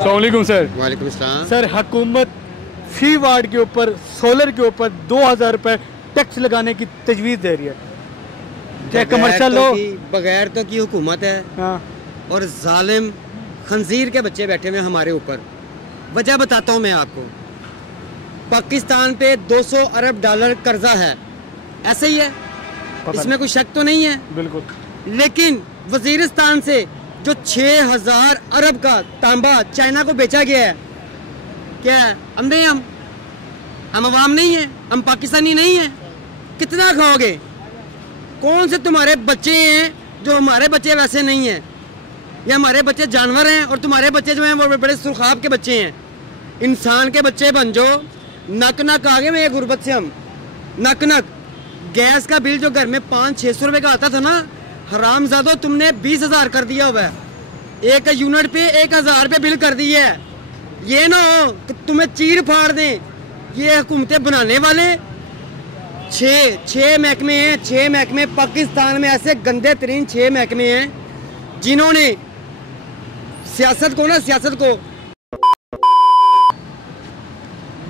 अस्सलामुअलैकुम सर। वालेकुम सलाम। सर हुकूमत फी वार्ड के ऊपर सोलर के ऊपर 2000 रुपए टैक्स लगाने की तजवीज़ दे रही है। क्या कमर्शियल हो? बगैर तो की हुकूमत है। हाँ। और जालिम खंजीर के बच्चे बैठे हुए हमारे ऊपर। वजह बताता हूँ मैं आपको। पाकिस्तान पे 200 अरब डॉलर कर्जा है, ऐसे ही है, इसमें कोई शक तो नहीं है। बिल्कुल। लेकिन वजीरिस्तान से जो 6000 अरब का तांबा चाइना को बेचा गया है, क्या है? अंधे हैं हम अवाम नहीं है, हम पाकिस्तानी नहीं है। कितना खाओगे? कौन से तुम्हारे बच्चे हैं जो हमारे बच्चे वैसे नहीं हैं? ये हमारे बच्चे जानवर हैं और तुम्हारे बच्चे जो हैं वो बड़े सुरखाब के बच्चे हैं। इंसान के बच्चे बन जो। नक नक आगे में गुर्बत से हम नक नक। गैस का बिल जो घर में 500-600 रुपये का आता था ना, हरामजादो तुमने 20,000 कर दिया हुआ है। एक यूनिट पे 1000 रुपये बिल कर दिया है। ये ना हो कि तुम्हें चीर फाड़ दें ये हुकूमतें बनाने वाले। 6 महकमे हैं, 6 महकमे पाकिस्तान में, ऐसे गंदे तरीन 6 महकमे हैं जिन्होंने सियासत को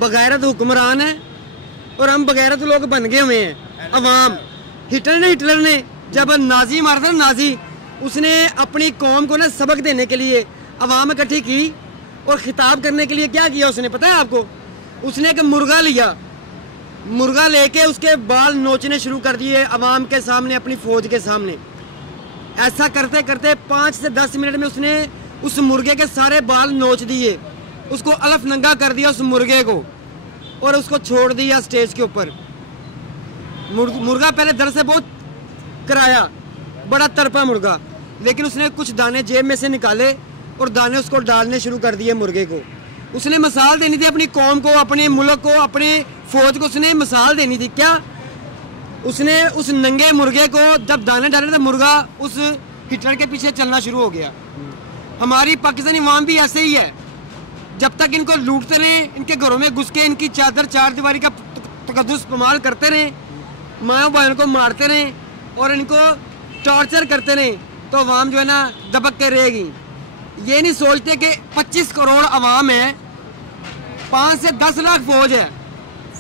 बगैरत हुक्मरान है और हम बगैरत लोग बन गए हुए हैं अवाम। हिटलर ने जब नाजी मारा था, नाजी, उसने अपनी कौम को ना सबक देने के लिए अवाम इकट्ठी की और खिताब करने के लिए क्या किया उसने, पता है आपको? उसने एक मुर्गा लिया, मुर्गा लेके उसके बाल नोचने शुरू कर दिए अवाम के सामने, अपनी फौज के सामने। ऐसा करते करते 5 से 10 मिनट में उसने उस मुर्गे के सारे बाल नोच दिए, उसको अलफ नंगा कर दिया उस मुर्गे को और उसको छोड़ दिया स्टेज के ऊपर। मुर्गा पहले दर से बहुत कराया, बड़ा तड़पा मुर्गा, लेकिन उसने कुछ दाने जेब में से निकाले और दाने उसको डालने शुरू कर दिए मुर्गे को। उसने मिसाल देनी थी अपनी कौम को, अपने मुल्क को, अपने फौज को उसने मिसाल देनी थी। क्या उसने उस नंगे मुर्गे को जब दाने डाले तो मुर्गा उस हिटलर के पीछे चलना शुरू हो गया। हमारी पाकिस्तानी अवाम भी ऐसे ही है। जब तक इनको लूटते रहे, इनके घरों में घुस के इनकी चादर चार दीवारी का तकद्दुस इस्तेमाल करते रहे, माँ बहन को मारते रहे और इनको टॉर्चर करते रहे, तो अवाम जो है ना दबक के रहेगी। ये नहीं सोचते कि 25 करोड़ अवाम है, 5 से 10 लाख फौज है।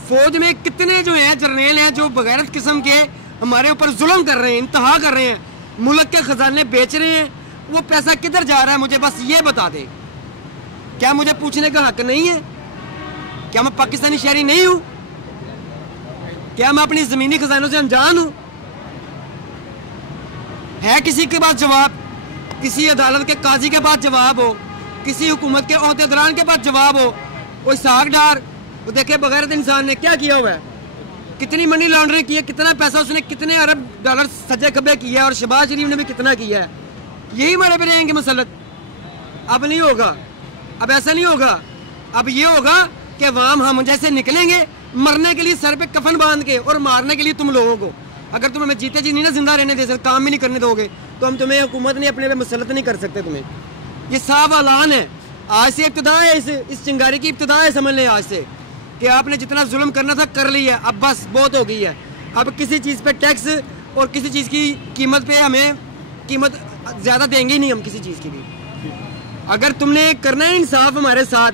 फौज में कितने जो हैं जर्नेल हैं जो बगैरत किस्म के हमारे ऊपर जुल्म कर रहे हैं, इंतहा कर रहे हैं, मुल्क के खजाने बेच रहे हैं। वो पैसा किधर जा रहा है मुझे बस ये बता दे। क्या मुझे पूछने का हक नहीं है? क्या मैं पाकिस्तानी शहरी नहीं हूं? क्या मैं अपनी जमीनी खजानों से अनजान हूं? है किसी के पास जवाब? किसी अदालत के काजी के पास जवाब हो, किसी हुकूमत के ओहदेदारान के पास जवाब हो, कोई सागडार वो देखे बगैर इंसान ने क्या किया हुआ है, कितनी मनी लॉन्ड्रिंग की है, कितना पैसा उसने, कितने अरब डॉलर सजे खबे किया है, और शहबाज शरीफ ने भी कितना किया है। यही हमारे पे रहेंगे मसलत? अब नहीं होगा, अब ऐसा नहीं होगा। अब ये होगा कि अवाम हम जैसे निकलेंगे मरने के लिए सर पे कफन बांध के और मारने के लिए तुम लोगों को। अगर तुम हमें जीते जी नहीं ना जिंदा रहने दे सकते, काम भी नहीं करने दोगे, तो हम तुम्हें हुकूमत नहीं अपने पे मुसलत नहीं कर सकते तुम्हें। ये साफ ऐलान है, आज से इब्तिदा है, इस चिंगारी की इब्तिदा है, समझ लें आज से कि आपने जितना जुल्म करना था कर लिया, अब बस बहुत हो गई है। अब किसी चीज़ पे टैक्स और किसी चीज़ की कीमत पे हमें कीमत ज़्यादा देंगे ही नहीं हम किसी चीज़ की भी। अगर तुमने करना है इंसाफ हमारे साथ,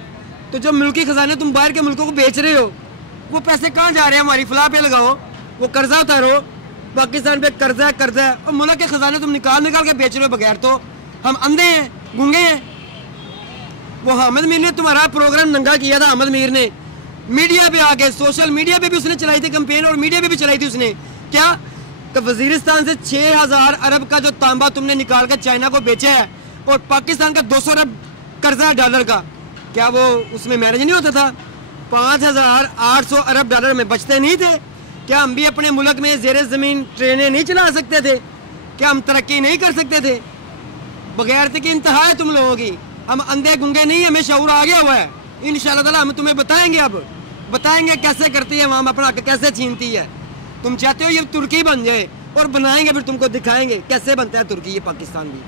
तो जो मुल्की खजाने तुम बाहर के मुल्कों को बेच रहे हो, वो पैसे कहाँ जा रहे हैं? हमारी फलाह पे लगाओ, वो कर्जा उतारो। पाकिस्तान पे कर्जा है और मुल्क के खजाने तुम निकाल के बेच रहे हो बगैर। तो हम अंधे हैं, गूंगे हैं? वो अहमद मीर ने तुम्हारा प्रोग्राम नंगा किया था, अहमद मीर ने मीडिया पे आके, सोशल मीडिया पे भी उसने चलाई थी कंपेन और मीडिया पे भी चलाई थी उसने। क्या कि वजीरिस्तान से 6000 अरब का जो तांबा तुमने निकाल कर चाइना को बेचा है और पाकिस्तान का 200 अरब कर्जा डॉलर का, क्या वो उसमें मैनेज नहीं होता था? 5800 अरब डॉलर में बचते नहीं थे? क्या हम भी अपने मुल्क में ज़ेरे ज़मीन ट्रेनें नहीं चला सकते थे? क्या हम तरक्की नहीं कर सकते थे? बगैर की इंतहा है तुम लोगों की। हम अंधे गुंगे नहीं, हमें शऊर आ गया हुआ है। इंशाअल्लाह ताला हम तुम्हें बताएंगे, अब बताएंगे कैसे करती है वहाँ अपना हक कैसे छीनती है। तुम चाहते हो ये तुर्की बन जाए और बनाएंगे, फिर तुमको दिखाएंगे कैसे बनता है तुर्की, ये पाकिस्तान भी।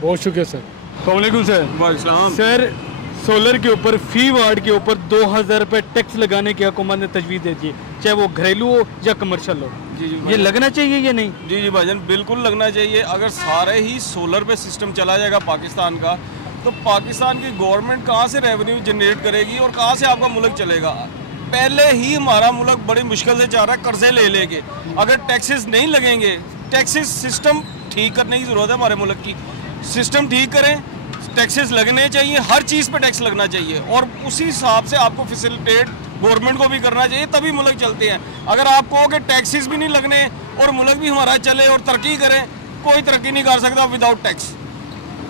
बहुत शुक्रिया सर। अस्सलामुअलैकुम सर। वालेकुम सर, सोलर के ऊपर फी वार्ड के ऊपर 2000 रुपये टैक्स लगाने की हुकूमत ने तजवीज़ दी थी, चाहे वो घरेलू हो या कमर्शियल हो। जी ये लगना चाहिए या नहीं? जी भाईजान बिल्कुल लगना चाहिए। अगर सारे ही सोलर पे सिस्टम चला जाएगा पाकिस्तान का, तो पाकिस्तान की गवर्नमेंट कहाँ से रेवेन्यू जनरेट करेगी और कहाँ से आपका मुल्क चलेगा? पहले ही हमारा मुल्क बड़ी मुश्किल से जा रहा है कर्जे ले लेके। अगर टैक्सेस नहीं लगेंगे, टैक्सेस सिस्टम ठीक करने की ज़रूरत है हमारे मुल्क की। सिस्टम ठीक करें, टैक्सेस लगने चाहिए, हर चीज़ पे टैक्स लगना चाहिए और उसी हिसाब से आपको फैसिलिटेट गवर्नमेंट को भी करना चाहिए, तभी मुल्क चलते हैं। अगर आप कहो कि टैक्सेस भी नहीं लगने और मुल्क भी हमारा चले और तरक्की करें, कोई तरक्की नहीं कर सकता विदाउट टैक्स।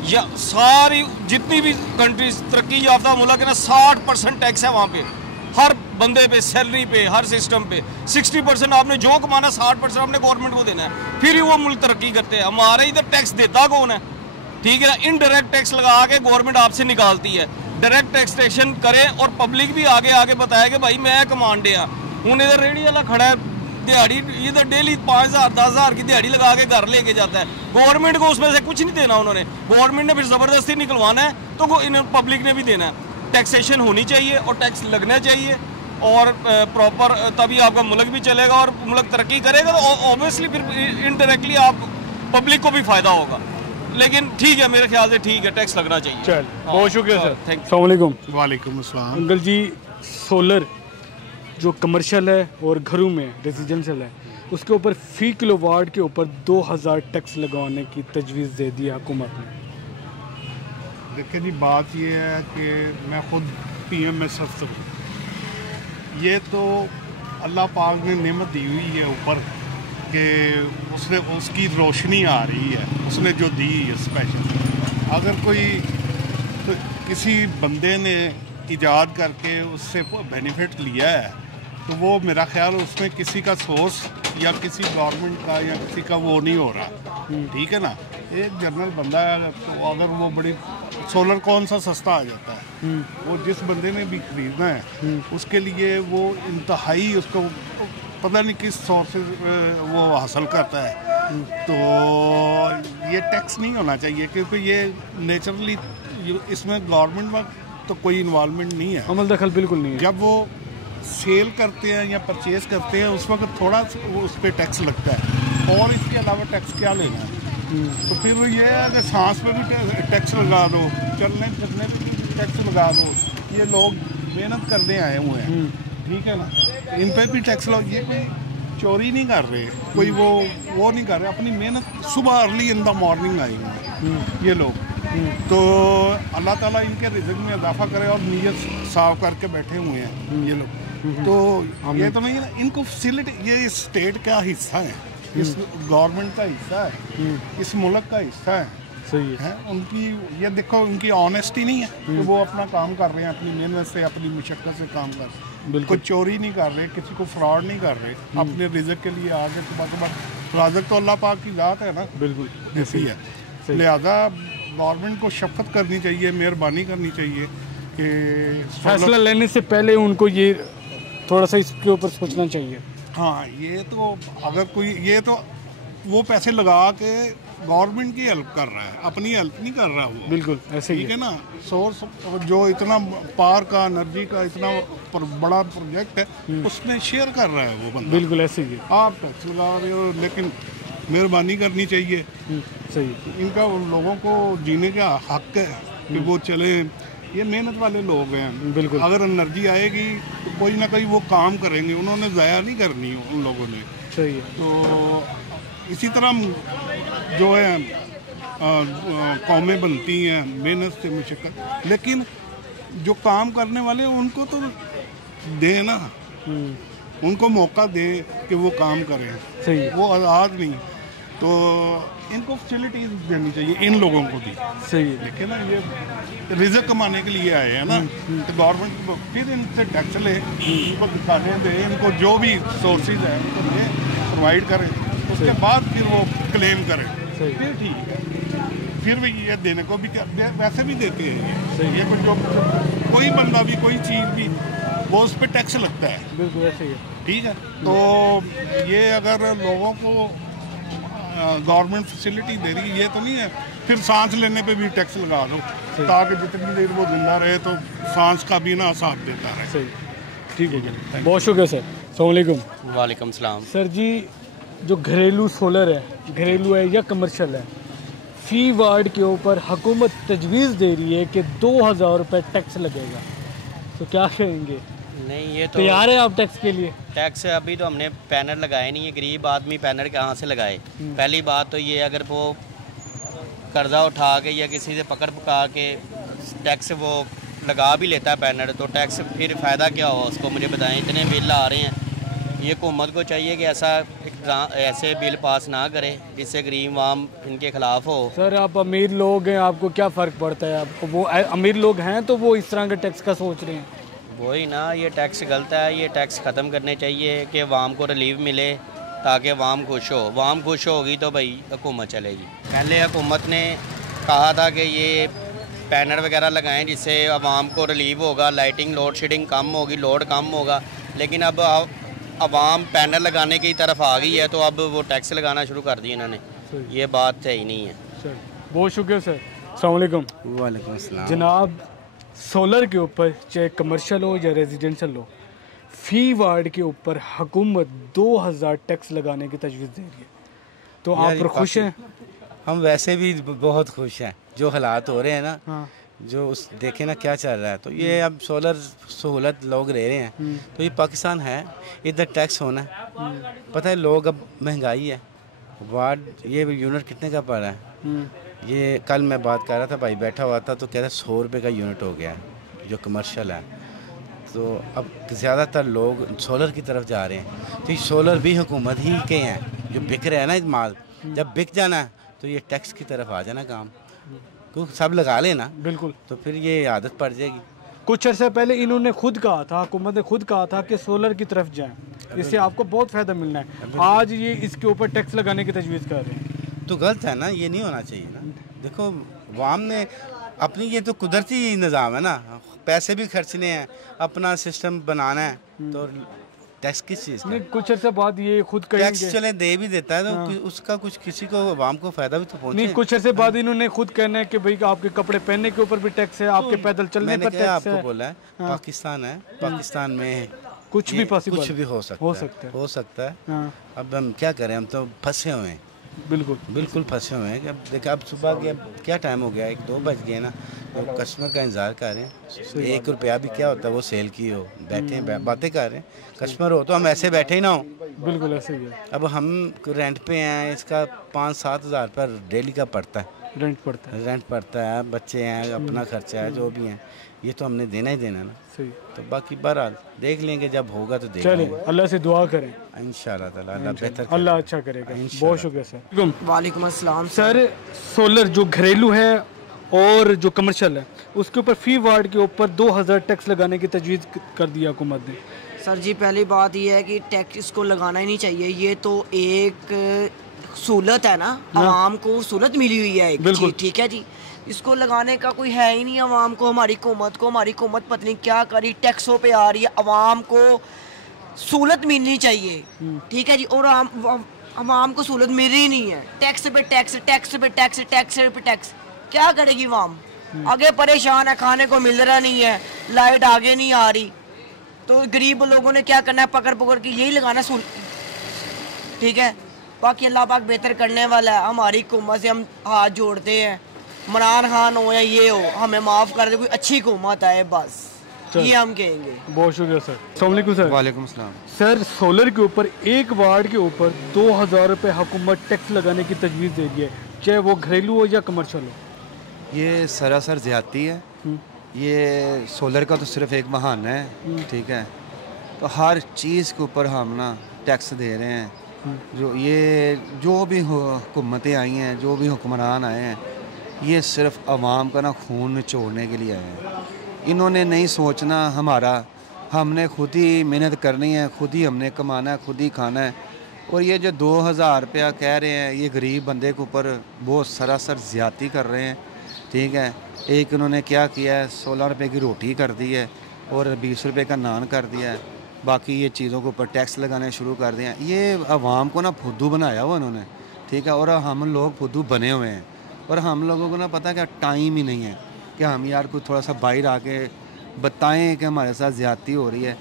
या सारी जितनी भी कंट्रीज तरक्की याफ्ता मुल्क है ना, 60% टैक्स है वहाँ पे, हर बंदे पे, सैलरी पे, हर सिस्टम पे। 60% आपने जो कमाना 60% आपने गवर्नमेंट को देना है, फिर ही वो मुल्क तरक्की करते हैं। हमारे इधर टैक्स देता कौन है? ठीक है ना, इनडायरेक्ट टैक्स लगा के गवर्नमेंट आपसे निकालती है। डायरेक्ट टैक्सेशन करें और पब्लिक भी आगे आगे बताया कि भाई मैं कमांड है। हूँ इधर रेडी वाला खड़ा है, दिहाड़ी इधर डेली 5,000 10,000 की दिहाड़ी लगा के घर लेके जाता है। गवर्नमेंट को उसमें से कुछ नहीं देना उन्होंने, गवर्नमेंट ने फिर ज़बरदस्ती निकलवाना है, तो इन पब्लिक ने भी देना है। टैक्सेशन होनी चाहिए और टैक्स लगना चाहिए और प्रॉपर, तभी आपका मुल्क भी चलेगा और मुल्क तरक्की करेगा। तो ऑब्वियसली फिर इनडायरेक्टली आप पब्लिक को भी फ़ायदा होगा। लेकिन ठीक है, मेरे ख्याल से ठीक है, टैक्स लगना चाहिए। चल, बहुत शुक्रिया सर, थैंक यू। अस्सलाम वालेकुम। वालेकुम अस्सलाम। अंकल जी, सोलर जो कमर्शियल है और घरों में रेजिडेंशियल है, उसके ऊपर फ़ी किलोवाट के ऊपर 2000 टैक्स लगाने की तजवीज़ दे दी हुकूमत ने। देखिए जी, बात ये है कि मैं खुद PM में सख्त हूँ। ये तो अल्लाह पाक ने नेमत दी हुई है ऊपर कि उसने उसकी रोशनी आ रही है, उसने जो दी है स्पेशल। अगर कोई तो किसी बंदे ने इजाद करके उससे बेनिफिट लिया है, तो वो मेरा ख्याल उसमें किसी का सोर्स या किसी गवर्नमेंट का या किसी का वो नहीं हो रहा। ठीक है ना, एक जनरल बंदा है, तो अगर वो बड़ी सोलर कौन सा सस्ता आ जाता है, वो जिस बंदे ने भी खरीदना है उसके लिए वो इंतहाई उसको पता नहीं किस सोर्स से वो हासिल करता है। तो ये टैक्स नहीं होना चाहिए, क्योंकि ये नेचुरली इसमें गवर्नमेंट का तो कोई इन्वॉल्वमेंट नहीं है, अमल दखल बिल्कुल नहीं है। जब वो सेल करते हैं या परचेज करते हैं उस वक्त थोड़ा उस पर टैक्स लगता है, और इसके अलावा टैक्स क्या लेना है? तो फिर ये है कि सांस पे भी टैक्स लगा दो, चलने फिरने पे भी टैक्स लगा दो। ये लोग मेहनत करने आए हुए हैं, ठीक है ना, इन पे भी टैक्स लो। ये कोई चोरी नहीं कर रहे, कोई वो नहीं कर रहे, अपनी मेहनत सुबह early in the morning I हुए ये लोग। तो अल्लाह ताला इनके रिज़्क़ में इजाफा करे और नीयत साफ करके बैठे हुए हैं ये लोग। तो ये तो नहीं है ना, इनको फैसिलिटी, ये स्टेट का हिस्सा है, इस गवर्नमेंट का हिस्सा है, इस मुल्क का हिस्सा है। सही है। उनकी ये देखो, उनकी ऑनेस्टी नहीं है कि वो अपना काम कर रहे हैं, अपनी मेहनत से अपनी मशक्क़त से काम कर रहे हैं, कोई चोरी नहीं कर रहे, किसी को फ्रॉड नहीं कर रहे, अपने रिज़्क़ के लिए आगे सुबह राज़िक़ तो अल्लाह पाक की ज़ात है ना, बिल्कुल ऐसी है। लिहाजा गवर्नमेंट को शफ़क़त करनी चाहिए, मेहरबानी करनी चाहिए कि फैसला लेने से पहले उनको ये थोड़ा सा इसके ऊपर सोचना चाहिए। हाँ, ये तो अगर कोई ये तो वो पैसे लगा के गवर्नमेंट की हेल्प कर रहा है, अपनी हेल्प नहीं कर रहा वो। बिल्कुल ऐसे ही ठीक है ना, सोर्स जो इतना पावर का, एनर्जी का इतना बड़ा प्रोजेक्ट है, उसमें शेयर कर रहा है वो बंदा। बिल्कुल ऐसे ही। आप टैक्स लगा रहे हो, लेकिन मेहरबानी करनी चाहिए। सही, इनका उन लोगों को जीने का हक है कि वो चले, ये मेहनत वाले लोग हैं। बिल्कुल। अगर एनर्जी आएगी तो कोई ना कोई वो काम करेंगे, उन्होंने ज़ाया नहीं करनी उन लोगों ने। सही है। तो इसी तरह जो है कौमें बनती हैं मेहनत से, मशक्क़त, लेकिन जो काम करने वाले उनको तो दें ना, उनको मौका दें कि वो काम करें। सही है। वो आज़ाद नहीं, तो इनको फैसिलिटीज देनी चाहिए इन लोगों को भी। सही है। देखिए ना, ये रिज़्क़ कमाने के लिए आए हैं ना, तो गवर्नमेंट फिर इनसे टैक्स ले, इनको दिखाने दे, इनको जो भी सोर्सेज है उनको दे, प्रोवाइड करें, उसके बाद फिर वो क्लेम करें, फिर ठीक है। फिर भी ये देने को भी वैसे भी देते हैं ये कुछ, जो कोई बंदा भी कोई चीज़ भी वो उस पर टैक्स लगता है। बिल्कुल ऐसे ही है। ठीक है, तो ये अगर लोगों को गवर्नमेंट फैसिलिटी दे रही है, ये तो नहीं है फिर सांस लेने पे भी टैक्स लगा दो, ताकि जितनी देर वो जिंदा रहे तो सांस का भी ना साथ देता रहे। सही, ठीक है, बहुत शुक्रिया सर। अस्सलाम वालेकुम। वालेकुम सलाम। सर जी, जो घरेलू सोलर है, घरेलू है या कमर्शियल है, फ़ी वार्ड के ऊपर हुकूमत तजवीज़ दे रही है कि 2000 रुपये टैक्स लगेगा, तो क्या कहेंगे? नहीं, ये तो तैयार है आप टैक्स के लिए? टैक्स अभी तो हमने पैनल लगाए नहीं है, गरीब आदमी पैनल कहाँ से लगाए। पहली बात तो ये, अगर वो कर्जा उठा के या किसी से पकड़ पका के टैक्स वो लगा भी लेता है पैनल, तो टैक्स फिर फ़ायदा क्या हुआ उसको, मुझे बताएं। इतने बिल आ रहे हैं, ये हुकूमत को चाहिए कि ऐसे बिल पास ना करे जिससे गरीब आम इनके ख़िलाफ़ हो। सर आप अमीर लोग हैं, आपको क्या फ़र्क पड़ता है? आपको वो अमीर लोग हैं तो वो इस तरह के टैक्स का सोच रहे हैं। वही ना, ये टैक्स गलत है, ये टैक्स ख़त्म करने चाहिए कि वाम को रिलीफ मिले ताकि वाम खुश हो। वाम खुश होगी तो भाई हुकूमत चलेगी। पहले हुकूमत ने कहा था कि ये पैनल वगैरह लगाएं जिससे आवाम को रिलीफ होगा, लाइटिंग लोड शेडिंग कम होगी, लोड कम होगा। लेकिन अब आवाम पैनल लगाने की तरफ आ गई है तो अब वो टैक्स लगाना शुरू कर दिया इन्होंने। ये बात सही नहीं है। सर बहुत शुक्रिया सर। अस्सलाम वालेकुम। वालेकुम अस्सलाम। जनाब, सोलर के ऊपर चाहे कमर्शियल हो या रेजिडेंशियल हो, फ़ी वार्ड के ऊपर हुकूमत 2000 टैक्स लगाने की तजवीज़ दे रही है, तो आप पर खुश हैं? हम वैसे भी बहुत खुश हैं, जो हालात हो रहे हैं ना। हाँ। जो उस देखे ना क्या चल रहा है, तो ये अब सोलर सहूलत लोग ले रहे हैं, तो ये पाकिस्तान है, इधर टैक्स होना है। पता है लोग, अब महंगाई है, वार्ड ये यूनिट कितने का पड़ रहा है? ये कल मैं बात कर रहा था, भाई बैठा हुआ था तो कह रहा 100 रुपये का यूनिट हो गया है जो कमर्शियल है। तो अब ज़्यादातर लोग सोलर की तरफ जा रहे हैं, तो ये सोलर भी हुकूमत ही के हैं जो बिक रहे हैं ना। माल जब बिक जाना है तो ये टैक्स की तरफ आ जाना काम, क्योंकि सब लगा लेना बिल्कुल, तो फिर ये आदत पड़ जाएगी। कुछ अर्से पहले इन्होंने खुद कहा था, हुकूमत ने खुद कहा था कि सोलर की तरफ जाएं, इससे आपको बहुत फ़ायदा मिलना है। आज ये इसके ऊपर टैक्स लगाने की तजवीज़ कर रहे हैं, तो गलत है ना, ये नहीं होना चाहिए ना। देखो वाम ने अपनी, ये तो कुदरती निज़ाम है ना, पैसे भी खर्चने हैं, अपना सिस्टम बनाना है, तो टैक्स किस चीज़ का? कुछ अर्से बाद ये खुद टैक्स कहेंगे। चले दे भी देता है तो उसका कुछ किसी को आवाम को फ़ायदा भी तो पहुँचे। नहीं, कुछ अर्से बाद इन्होंने खुद कहना है कि भाई आपके कपड़े पहनने के ऊपर भी टैक्स है, आपके पैदल चलने पर टैक्स आपको है। बोला है पाकिस्तान है, पाकिस्तान में कुछ भी पॉसिबल, कुछ भी हो सकता है। हाँ। अब हम क्या करें, हम तो फंसे हुए हैं, बिल्कुल फंसे हुए हैं कि अब देखिए, अब सुबह के अब क्या टाइम हो गया, 1-2 बज गए ना, तो कस्टमर का इंतज़ार कर रहे हैं। 1 रुपया भी क्या होता है, वो सेल की हो, बैठे हैं बातें कर रहे हैं। कस्टमर हो तो हम ऐसे बैठे ही ना हो। बिल्कुल ऐसे ही है। अब हम रेंट पे हैं, इसका 5-7 हज़ार रुपये डेली का पड़ता है, रेंट पड़ता है, बच्चे हैं, अपना खर्चा है, जो भी है, ये तो हमने देना ही देना ना। सही। तो बाकी बहरहाल देख लेंगे, जब होगा तो देख चलें, लेंगे अल्लाह से दुआ करें, इंशाल्लाह ताला, अल्लाह बेहतर अल्लाह अच्छा करेगा। बहुत शुक्रिया सर। वालेकुम अस्सलाम। सर सोलर जो घरेलू है और जो कमर्शियल है, उसके ऊपर फ़ी वार्ड के ऊपर 2000 टैक्स लगाने की तजवीज़ कर दिया हुकूमत ने। सर जी, पहली बात यह है कि टैक्स इसको लगाना ही नहीं चाहिए। ये तो एक सहूलत है ना, आवाम को सहूलत मिली हुई है एक चीज़, ठीक है जी। इसको लगाने का कोई है ही नहीं आवाम को। हमारी हुकूमत पता नहीं क्या करी, टैक्सों पे आ रही है। आवाम को सहूलत मिलनी चाहिए, ठीक है जी, और आवाम को सहूलत मिल रही नहीं है। टैक्स पे टैक्स, टैक्स पे टैक्स, टैक्स पे टैक्स, क्या करेगी आवाम? आगे परेशान है, खाने को मिल रहा नहीं है, लाइट आगे नहीं आ रही, तो गरीब लोगों ने क्या करना है, पकड़ पकड़ के यही लगाना ठीक है। बाकी अल्लाह पाक बेहतर करने वाला है। हमारी हुकूमत से हम हाथ जोड़ते हैं, इमरान खान हो या ये हो, हमें माफ़ कर दे, कोई अच्छी हुकूमत आए बस, ये हम कहेंगे। बहुत शुक्रिया सर। अस्सलाम वालेकुम सर। वालेकुम सलाम। सर सोलर के ऊपर एक वार्ड के ऊपर 2000 रुपये हुकूमत टैक्स लगाने की तजवीज़ दे रही है, चाहे वो घरेलू हो या कमर्शियल हो। ये सरासर ज़्यादती है। ये सोलर का तो सिर्फ एक बहाना है, ठीक है। तो हर चीज़ के ऊपर हम ना टैक्स दे रहे हैं। जो भी हुकूमतें आई हैं, जो भी हुक्मरान आए हैं, ये सिर्फ आवाम का ना खून निचोड़ने के लिए आए हैं। इन्होंने नहीं सोचना हमारा, हमने खुद ही मेहनत करनी है, खुद ही हमने कमाना है, खुद ही खाना है। और ये जो 2000 रुपया कह रहे हैं, ये गरीब बंदे के ऊपर बहुत सरासर ज़्यादती कर रहे हैं, ठीक है। एक इन्होंने क्या किया है, 16 रुपये की रोटी कर दी है और 20 रुपये का नान कर दिया है। बाकी ये चीज़ों के ऊपर टैक्स लगाने शुरू कर दिए हैं। ये आवाम को ना फुद्दू बनाया हुआ उन्होंने, ठीक है। और हम लोग फुद्दू बने हुए हैं, और हम लोगों को ना पता क्या टाइम ही नहीं है कि हम यार कुछ थोड़ा सा बाहर आके बताएं कि हमारे साथ ज़्यादती हो रही है।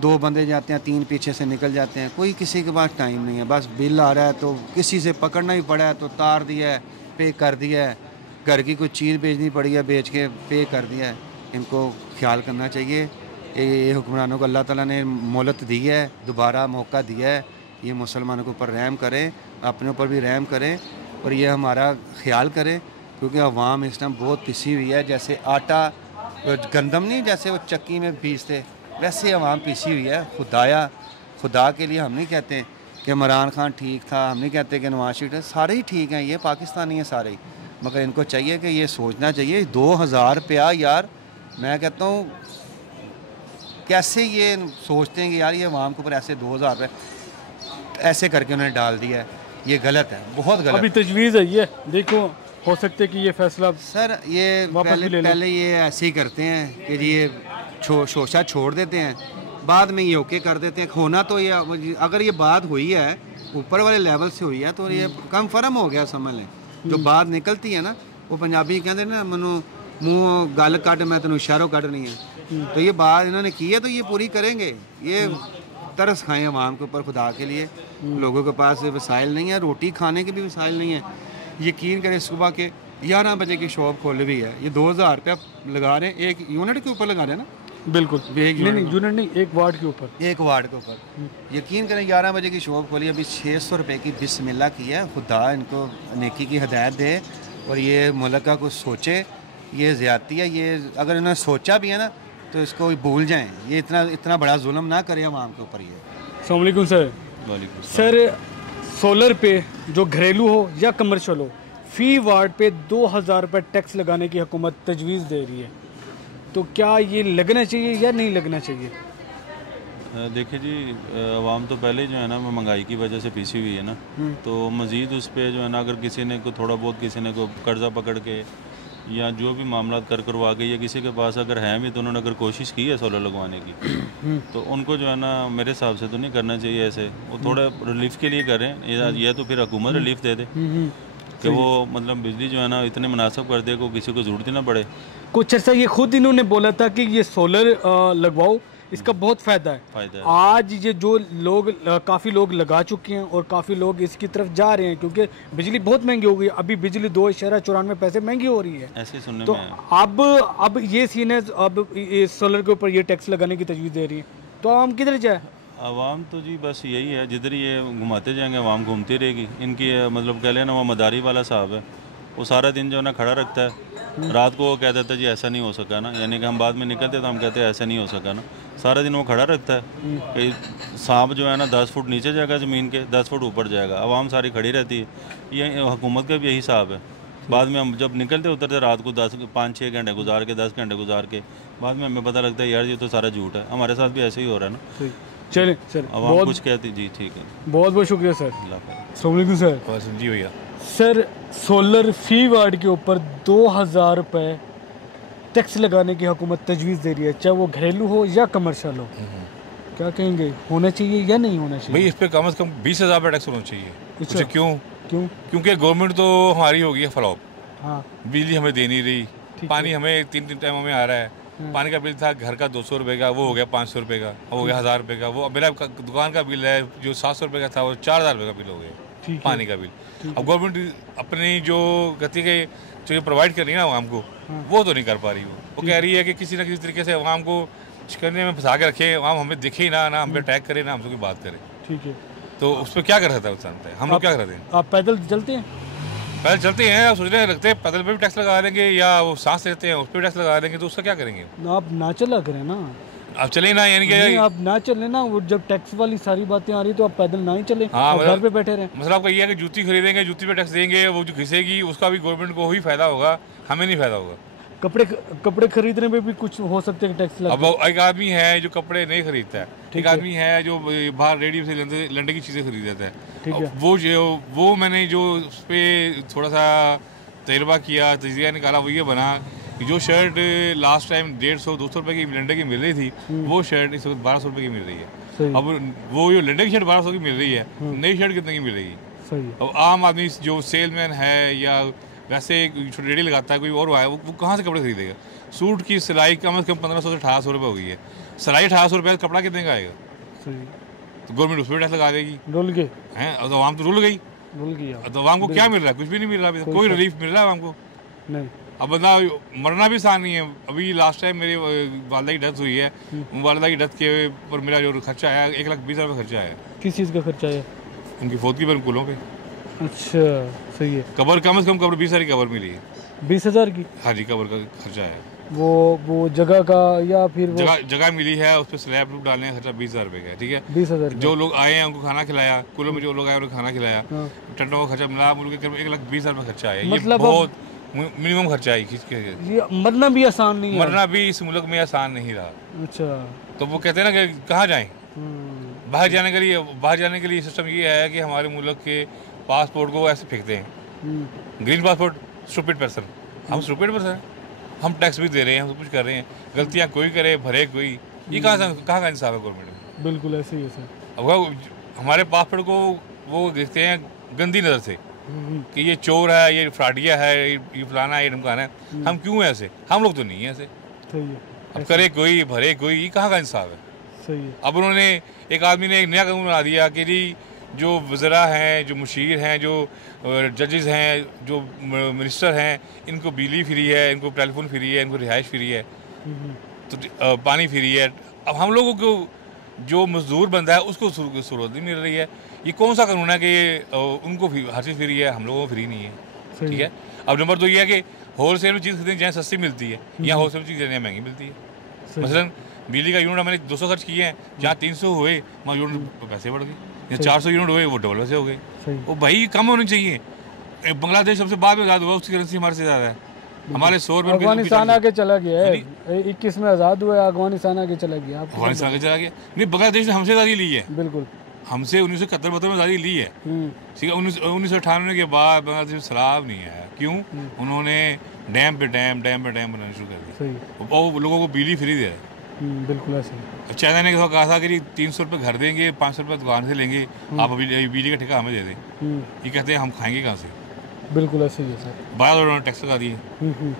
2 बंदे जाते हैं, 3 पीछे से निकल जाते हैं, कोई किसी के पास टाइम नहीं है। बस बिल आ रहा है तो किसी से पकड़ना ही पड़ा है तो तार दिया है, पे कर दिया है, घर की कोई चीज़ बेचनी पड़ी है बेच के पे कर दिया है, इनको ख्याल करना चाहिए। ये हुक्मरानों को अल्लाह ताला ने मोहलत दी है, दोबारा मौका दिया है, ये मुसलमानों के ऊपर रहम करें, अपने ऊपर भी रहम करें और ये हमारा ख्याल करें, क्योंकि अवाम इस टाइम बहुत पिसी हुई है। जैसे आटा गंदम नहीं जैसे वो चक्की में पीसते, वैसे अवाम पिसी हुई है। खुदा के लिए हम नहीं कहते कि इमरान खान ठीक था, हम नहीं कहते कि नवाज शरीफ, सारे ही ठीक हैं, ये पाकिस्तानी हैं सारे ही, मगर इनको चाहिए कि ये सोचना चाहिए 2000 रुपया यार, मैं कहता हूँ कैसे ये सोचते हैं कि यार ये अवाम के ऊपर ऐसे 2000 रुपये ऐसे करके उन्होंने डाल दिया है, ये गलत है, बहुत गलत। अभी तजवीज़ है ये, देखो हो सकता है कि ये फैसला सर ये पहले ये ऐसे ही करते हैं कि ये शोशा छोड़ देते हैं, बाद में ये ओके कर देते हैं। होना तो ये, अगर ये बात हुई है ऊपर वाले लेवल से हुई है तो ये कन्फर्म हो गया, समझ लें। जो बात निकलती है ना, वो पंजाबी कहते हैं ना, मनु मुँह गल कट मैं तेन इशारों कट नहीं है, तो ये बात इन्होंने की है तो ये पूरी करेंगे। ये तरस खाएं अवाम के ऊपर खुदा के लिए, लोगों के पास वसाइल नहीं है, रोटी खाने के भी वसाइल नहीं है। यकीन करें सुबह के 11 बजे की शॉप खोल हुई है, ये 2000 रुपया लगा रहे हैं, एक यूनिट के ऊपर लगा रहे हैं ना, बिल्कुल नहीं यूनिट नहीं, एक वार्ड के ऊपर, एक वार्ड के ऊपर। यकीन करें 11 बजे की शॉप खोली, अभी 600 रुपये की बिस्मिल्लाह की है। खुदा इनको नेकी की हदायत दे और ये मुल्क का कुछ सोचे, ये ज़्यादती है। ये अगर इन्होंने सोचा भी है ना तो इसको भूल जाएं, ये इतना बड़ा जुल्म ना करें अवाम के ऊपर। ये अस्सलाम वालेकुम सर। सर सोलर पे जो घरेलू हो या कमर्शियल हो, फ़ी वार्ड पे 2000 रुपये टैक्स लगाने की हुकूमत तजवीज़ दे रही है, तो क्या ये लगना चाहिए या नहीं लगना चाहिए? देखिए जी, आवाम तो पहले जो है ना महंगाई की वजह से पीसी हुई है ना, तो मज़ीद उस पर जो है ना, अगर किसी ने को थोड़ा बहुत किसी ने को कर्जा पकड़ के या जो भी मामला करवा के, या किसी के पास अगर है भी तो उन्होंने अगर कोशिश की है सोलर लगवाने की, तो उनको जो है ना मेरे हिसाब से तो नहीं करना चाहिए ऐसे। वो थोड़ा रिलीफ के लिए करें, या तो फिर हुकूमत रिलीफ दे दे कि वो मतलब बिजली जो है ना इतने मुनासिब कर दे को किसी को ज़रूरत ही ना पड़े। कुछ अर्सा ये खुद इन्होंने बोला था कि ये सोलर लगवाओ, इसका बहुत फ़ायदा है। आज ये जो लोग काफ़ी लोग लगा चुके हैं और काफ़ी लोग इसकी तरफ जा रहे हैं, क्योंकि बिजली बहुत महंगी हो गई। अभी बिजली 2.94 पैसे महंगी हो रही है, ऐसे सुनने तो में अब ये सीन है, अब ये सोलर के ऊपर ये टैक्स लगाने की तजवीज़ दे रही है, तो आवाम किधर जाए? आवाम तो जी बस यही है, जिधर ये घुमाते जाएंगे आवाम घूमती रहेगी। इनकी मतलब कह लेना वो मदारी वाला साहब है, वो सारा दिन जो है ना खड़ा रखता है, रात को वो कह देता है जी ऐसा नहीं हो सका ना, यानी कि हम बाद में निकलते तो हम कहते हैं ऐसा नहीं हो सका ना, सारा दिन वो खड़ा रखता है कि सांप जो है ना 10 फुट नीचे जाएगा ज़मीन के, 10 फुट ऊपर जाएगा, आवाम सारी खड़ी रहती है। ये हुकूमत का भी यही हिसाब है। बाद में हम जब निकलते उतरते रात को 5-6 घंटे गुजार के, 10 घंटे गुजार के, बाद में हमें पता लगता है यार ये तो सारा झूठ है। हमारे साथ भी ऐसे ही हो रहा है ना। चलें सर, आवाम कुछ कहती जी, ठीक है, बहुत बहुत शुक्रिया सर। अस्सलाम वालेकुम सर। जी भैया। सर सोलर फ़ी वार्ड के ऊपर 2000 रुपये टैक्स लगाने की हुकूमत तजवीज़ दे रही है, चाहे वो घरेलू हो या कमर्शियल हो, क्या कहेंगे, होना चाहिए या नहीं होना चाहिए? भाई इस पे कम से कम 20,000 रुपये टैक्स होना चाहिए। अच्छा, क्यों? क्योंकि गवर्नमेंट तो हमारी हो गई है फ्लॉप। हाँ, बिजली हमें दे नहीं रही, पानी हमें 3 टाइम हमें आ रहा है। पानी का बिल था घर का 200 रुपये का, वो हो गया 500 रुपये का, वो हो गया 1000 रुपये का। वो मेरा दुकान का बिल है जो 700 रुपये का था, वो 4000 रुपये का बिल हो गया पानी का बिल। अब गवर्नमेंट अपनी जो कहती है कि जो ये प्रोवाइड कर रही है ना आवाम को, वो तो नहीं कर पा रही। वो कह रही है कि किसी न किसी तरीके से आवाम को करने में फंसा के रखे, आवाम हमें दिखे ही ना, हम पे अटैक करे, ना हमसे कोई बात करे। ठीक है, तो उस पर क्या कर सकता है हम लोग, क्या कर रहे हैं? आप पैदल चलते हैं? पैदल चलते हैं, आप सोच रहे हैं रखते हैं पैदल पे भी टैक्स लगा देंगे, या वो सांस लेते हैं उस पर भी टैक्स लगा देंगे, तो उसका क्या करेंगे? आप ना चला करें ना, आप चले ना, यानी कि आप ना चले ना, वो जब टैक्स वाली सारी बातें आ रही तो आप पैदल ना ही चले, हाँ, घर पे बैठे रहें। मतलब आपका ये है कि जूती खरीदेंगे, जूती पे टैक्स देंगे, वो जो घिसेगी उसका भी गवर्नमेंट को ही फायदा होगा, हमें नहीं फायदा होगा। कपड़े खरीदने में भी कुछ हो सकते हैं टैक्स लगा। अब एक आदमी है जो कपड़े नहीं खरीदता है, एक आदमी है जो बाहर रेडी से लंडे की चीज़ें खरीद जाता है। वो मैंने जो उस पर थोड़ा सा तजर्बा किया, तजिया निकाला, वो ये बना कि जो शर्ट लास्ट टाइम 150-200 रुपये की लंडे की मिल रही थी, वो शर्ट इस वक्त 1200 रुपये की मिल रही है। अब वो जो लंडे की शर्ट 1200 की मिल रही है, नई शर्ट कितने की मिल रही है? अब आम आदमी जो सेलमैन है या वैसे छोटी रेडी लगाता है कोई और है, वो कहाँ से कपड़े खरीदेगा? सूट की सिलाई कम से कम 1500 से 1800 रुपये हो गई है। सिलाई 1800 रुपये, कपड़ा कितने का आएगा? तो गवर्नमेंट उस पर टैक्स लगा देगी, रुल गए हैं, तो आवाम तो रुल गई। भूल गया। तो आवाम को क्या मिल रहा है? कुछ भी नहीं मिल रहा, अभी कोई रिलीफ मिल रहा है आवाम को नहीं। अब बंदा मरना भी आसान नहीं है। अभी लास्ट टाइम मेरी वालदा की डेथ हुई है, वालदा की डेथ के पर मेरा जो खर्चा आया 1,20,000 खर्चा आया। किस चीज़ का खर्चा है? उनकी फौत की कुलों पे। अच्छा, सही है। कबर कम से कम कबर 20,000 की कबर मिली है। 20,000 की? हाँ जी, कबर का खर्चा है। वो जगह का या फिर वो जगह मिली है, उस पर स्लैब रूप डालने का खर्चा 20,000 रुपये का है। ठीक है, 20,000। जो लोग आए हैं उनको खाना खिलाया, कुलों में जो लोग आए उनको खाना खिलाया, टेंटों का खर्चा मिला, मुल्क के 1,20,000 रुपये खर्चा है। ये बहुत मिनिमम खर्चा है। ये मरना भी आसान नहीं है। मरना भी इस मुल्क में आसान नहीं रहा। अच्छा, तो वो कहते हैं ना कि कहाँ जाएं? बाहर जाने के लिए सिस्टम ये है कि हमारे मुल्क के पासपोर्ट को ऐसे फेंकते हैं। Green passport, stupid person. हम स्टूपिड पर्सन, हम टैक्स भी दे रहे हैं, हम सब कुछ कर रहे हैं, गलतियाँ कोई करे भरे कोई, ये कहाँ का इंसाफ है गवर्नमेंट में? बिल्कुल ऐसे ही है सर। अब हमारे पासपोर्ट को वो देखते हैं गंदी नज़र से कि ये चोर है, ये फ्राडिया है, ये फलाना है, ये ढमकाना है। हम क्यों हैं ऐसे? हम लोग तो नहीं है ऐसे। सही है। अब करे कोई भरे कोई, ये कहाँ का इंसाफ है? सही है। अब उन्होंने एक आदमी ने एक नया कानून बना दिया कि जी जो वज़रा हैं, जो मुशीर हैं, जो जजेस हैं, जो मिनिस्टर हैं, इनको बिजली फ्री है, इनको टेलीफोन फ्री है, इनको रिहाइश फ्री है, तो पानी फ्री है। अब हम लोगों को जो मजदूर बंदा है उसको सहूलत नहीं मिल रही है। ये कौन सा कानून है कि ये उनको हर चीज़ फ्री है, हम लोगों को फ्री नहीं है? ठीक है। अब नंबर 2 ये है कि होल सेल में चीज़ खरीदनी जहाँ सस्ती मिलती है, यहाँ होल सेल में चीज़ महंगी मिलती है। मसलन बिजली का यूनिट मैंने 200 खर्च किए हैं, जहाँ 300 हुए वहाँ यूनिट पैसे बढ़ गए, या 400 यूनिट हुए वो डबल पैसे हो गए। वो भाई कम होने चाहिए। बांग्लादेश सबसे बाद में आज़ाद हुआ, उसकी करेंसी हमारे से ज़्यादा है। हमारे 100 रुपये अफगानिस्तान आगे चला गया है। 21 में आज़ाद हुआ, अफगानिस्तान आगे चला गया। अफगानिस्तान आगे चला गया नहीं, बांग्लादेश ने हमसे आज़ादी ली है। बिल्कुल, हमसे 1971 में आज़ादी ली है। ठीक है, 1998 के बाद बांग्लादेश में सैलाब नहीं आया। क्यों? उन्होंने डैम पे डैम बनाना शुरू कर दिया और लोगों को बिजली फ्री दे रहे। बिल्कुल ऐसे। चाइना ने कहा था कि 300 रुपये घर देंगे, 500 रुपये दुकान से लेंगे, आप अभी बिजली का ठेका हमें दे दें। ये कहते हैं हम खाएंगे कहाँ से? बिल्कुल ऐसे ही है सर। बड़ा उन्होंने टैक्स लगा दिए।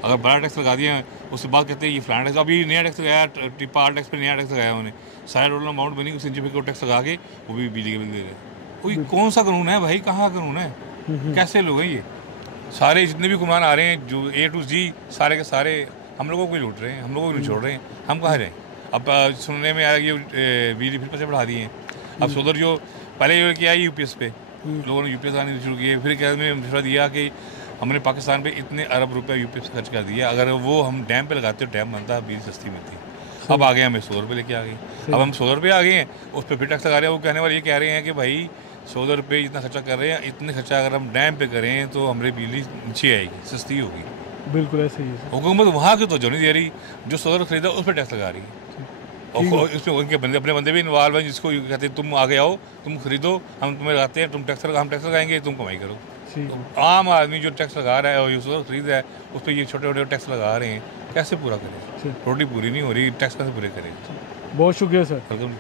अगर बड़ा टैक्स लगा दिया उसके बाद कहते हैं ये फ्लैट टैक्स, अभी नया टैक्स लगाया, टिपार टैक्स पर नया टैक्स लगाया उन्होंने, सारा टोटल अमाउंट बनी, उस इंजन पर टैक्स लगा के वो भी बिजली के बिल दे रहे। कोई कौन सा कानून है भाई? कहाँ का कानून है? कैसे लोग हैं ये सारे? जितने भी कुमान आ रहे हैं जो A to Z सारे के सारे हम लोगों को लूट रहे हैं, हम लोगों को नहीं छोड़ रहे हैं। हम कहाँ जाएँ? अब सुनने में आया कि बिजली फिर पैसे बढ़ा दिए हैं। अब सोलर जो पहले जो किया UPS पे, लोगों ने UPS आने शुरू किए, फिर क्या मशवरा दिया कि हमने पाकिस्तान पे इतने अरब रुपए UPS खर्च कर दिया, अगर वो हम डैम पे लगाते तो डैम बनता, बिजली सस्ती मिलती। अब आ गए हमें सोलर पे लेके आ गए। अब हम सोलर पे आ गए हैं, उस पर फिर टैक्स लगा रहे हैं। वो कहने वाले ये कह रहे हैं कि भाई सोलर पे इतना खर्चा कर रहे हैं, इतने खर्चा अगर हम डैम पे करें तो हमारी बिजली नीचे आएगी, सस्ती होगी। बिल्कुल ऐसे ही है। हुकूमत वहाँ की तो जो नहीं दे रही, जो सोलर खरीदा उस पर टैक्स लगा रही है। और इसमें उनके बंदे अपने बंदे भी इन्वॉल्व हैं, जिसको कहते हैं तुम आगे आओ, तुम खरीदो, हम तुम्हें लगाते हैं, हम टैक्स लगाएंगे, तुम कमाई करो। तो आम आदमी जो टैक्स लगा रहा है और जो सोलर खरीद रहा है उस पर ये छोटे छोटे टैक्स लगा रहे हैं, कैसे पूरा करें? रोटी पूरी नहीं हो रही, टैक्स कैसे पूरे करें? बहुत शुक्रिया सर। वेलकम।